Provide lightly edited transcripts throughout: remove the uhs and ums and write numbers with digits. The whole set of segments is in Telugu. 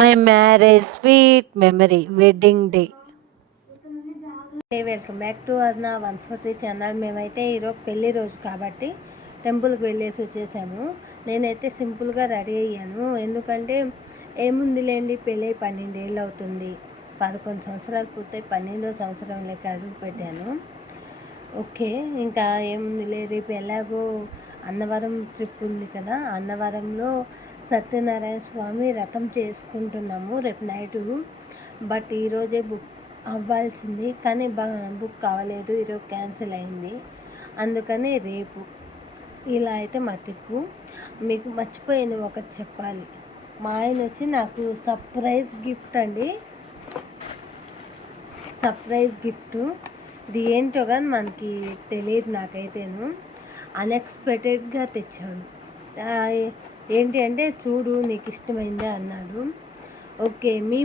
My marriage sweet memory wedding day. Welcome back to అర్నా 143 channel. మేమైతే ఈరోజు పెళ్లి రోజు కాబట్టి టెంపుల్కి వెళ్ళేసి వచ్చేసాము. నేనైతే సింపుల్గా రెడీ అయ్యాను. ఎందుకంటే ఏముందిలేండి, పెళ్ళి 12 ఏళ్ళు అవుతుంది. 11 సంవత్సరాలు పూర్తయి 12వ సంవత్సరం లెక్క అడుగు పెట్టాను. ఓకే, ఇంకా ఏముందిలే, రేపు ఎలాగో అన్నవరం ట్రిప్ ఉంది కదా, అన్నవరంలో సత్యనారాయణ స్వామి రథం చేసుకుంటున్నాము రేపు నైటు. బట్ ఈరోజే బుక్ అవ్వాల్సింది, కానీ బుక్ కావలేదు, ఈరోజు క్యాన్సిల్ అయింది. అందుకని రేపు. ఇలా అయితే మా ట్రిప్పు. మీకు మర్చిపోయాను ఒకటి చెప్పాలి. మా ఆయన వచ్చి నాకు సర్ప్రైజ్ గిఫ్ట్ అండి, సర్ప్రైజ్ గిఫ్ట్. ఇది ఏంటో కానీ మనకి తెలియదు, నాకైతేను అన్ఎక్స్పెక్టెడ్గా తెచ్చాను. ఏంటి అంటే, చూడు నీకు ఇష్టమైందే అన్నాడు. ఓకే, మీ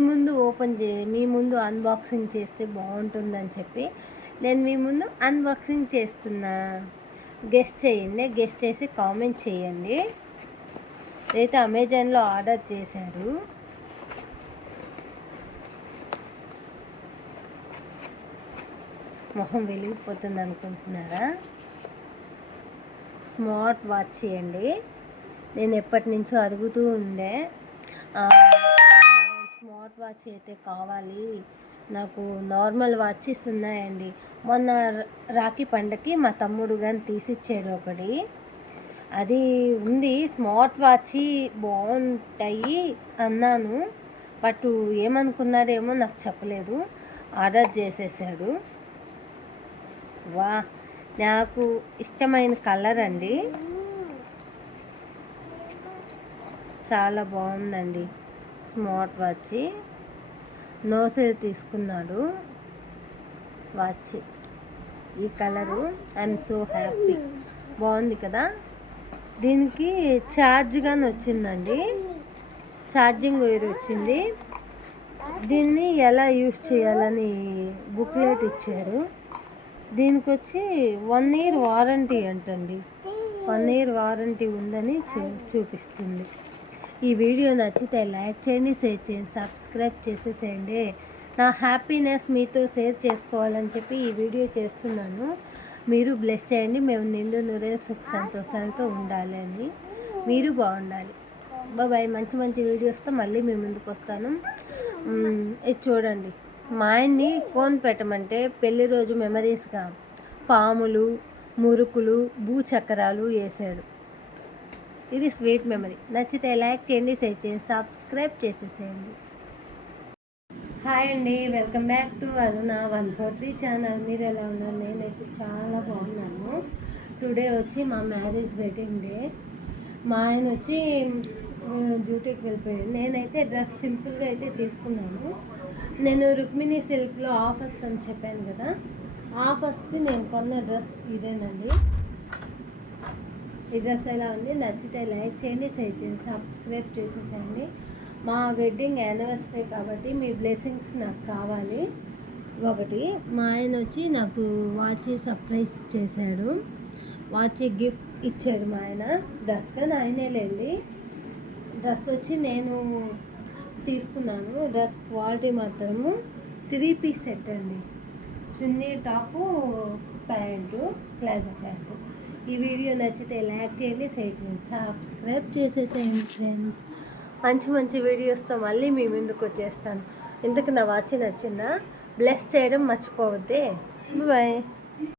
ముందు అన్బాక్సింగ్ చేస్తే బాగుంటుందని చెప్పి నేను మీ ముందు అన్బాక్సింగ్ చేస్తున్నా. గెస్ట్ చేయండి, గెస్ట్ చేసి కామెంట్ చేయండి. అయితే అమెజాన్లో ఆర్డర్ చేశాడు. మొహం వెలిగిపోతుంది అనుకుంటున్నారా? స్మార్ట్ వాచ్ చేయండి. నేను ఎప్పటి నుంచో అడుగుతూ ఉండే, స్మార్ట్ వాచ్ అయితే కావాలి నాకు. నార్మల్ వాచెస్ ఉన్నాయండి. మొన్న రాఖీ పండగకి మా తమ్ముడు కానీ తీసిచ్చాడు ఒకటి, అది ఉంది. స్మార్ట్ వాచ్ బాగుంటాయి అన్నాను, బట్ ఏమనుకున్నాడేమో నాకు చెప్పలేదు, ఆర్డర్ చేసేసాడు. వా, నాకు ఇష్టమైన కలర్ అండి, చాలా బాగుందండి స్మార్ట్ వాచ్. నోసెల్ తీసుకున్నాడు వాచ్, ఈ కలరు. ఐఎమ్ సో హ్యాపీ, బాగుంది కదా. దీనికి ఛార్జ్ కానీ వచ్చిందండి, ఛార్జింగ్ వైర్ వచ్చింది. దీన్ని ఎలా యూస్ చేయాలని బుక్లెట్ ఇచ్చారు. దీనికి వచ్చి 1 ఇయర్ వారంటీ అంటండి, 1 ఇయర్ వారంటీ ఉందని చూపిస్తుంది. ఈ వీడియో నచ్చితే లైక్ చేయండి, షేర్ చేయండి, సబ్స్క్రైబ్ చేసేసేయండి. నా హ్యాపీనెస్ మీతో షేర్ చేసుకోవాలని చెప్పి ఈ వీడియో చేస్తున్నాను. మీరు బ్లెస్ చేయండి. మేము నిండు నూరేళ్ళు సుఖ సంతోషాలతో ఉండాలి అని, మీరు బాగుండాలి. బాయ్. మంచి మంచి వీడియోస్తో మళ్ళీ మీ ముందుకు వస్తాను. ఇది చూడండి, మా ఆయన్ని కోన్ పెట్టమంటే పెళ్లి రోజు మెమరీస్గా పాములు, మురుకులు, భూచక్రాలు వేసాడు. ఇది స్వీట్ మెమరీ. నచ్చితే లైక్ చేయండి, షేర్ చేయండి, సబ్స్క్రైబ్ చేసేసేయండి. హాయ్ అండి, welcome back to Aruna 143 channel. మీరు ఎలా ఉన్నారు? నేనైతే చాలా బాగున్నాను. టుడే వచ్చి మా మ్యారేజ్ వెడ్డింగ్ డే. మా ఆయన వచ్చి డ్యూటీకి వెళ్ళిపోయాడు. నేనైతే డ్రెస్ సింపుల్గా అయితే తీసుకున్నాను. నేను రుక్మిణి సిల్క్లో ఆఫర్స్ అని చెప్పాను కదా, ఆఫర్స్కి నేను కొన్న డ్రెస్ ఇదేనండి. ఈ డ్రెస్ ఎలా ఉంది? నచ్చితే లైక్ చేయండి, షేర్ చేయండి, సబ్స్క్రైబ్ చేసేసేయండి. మా వెడ్డింగ్ యానివర్సరీ కాబట్టి మీ బ్లెస్సింగ్స్ నాకు కావాలి. ఒకటి, మా ఆయన వచ్చి నాకు వాచ్ సర్ప్రైజ్ చేశాడు, వాచ్ గిఫ్ట్ ఇచ్చాడు మా ఆయన. డ్రెస్ కానీ ఆయనే లేండి. డ్రెస్ వచ్చి నేను తీసుకున్నాను. డ్రెస్ క్వాలిటీ మాత్రము 3 పీస్ సెట్ అండి. చున్నీ, టాపు, ప్యాంటు, ప్లాజో ప్యాంటు. ఈ వీడియో నచ్చితే లైక్ చేయండి, షేర్ చేయండి, సబ్స్క్రైబ్ చేసేసేయండి ఫ్రెండ్స్. మంచి మంచి వీడియోస్తో మళ్ళీ మీ ముందుకు వచ్చేస్తాను. ఇంతకు నా వాచ్ నచ్చిందా? బ్లెస్ చేయడం మర్చిపోవద్దే. బాయ్.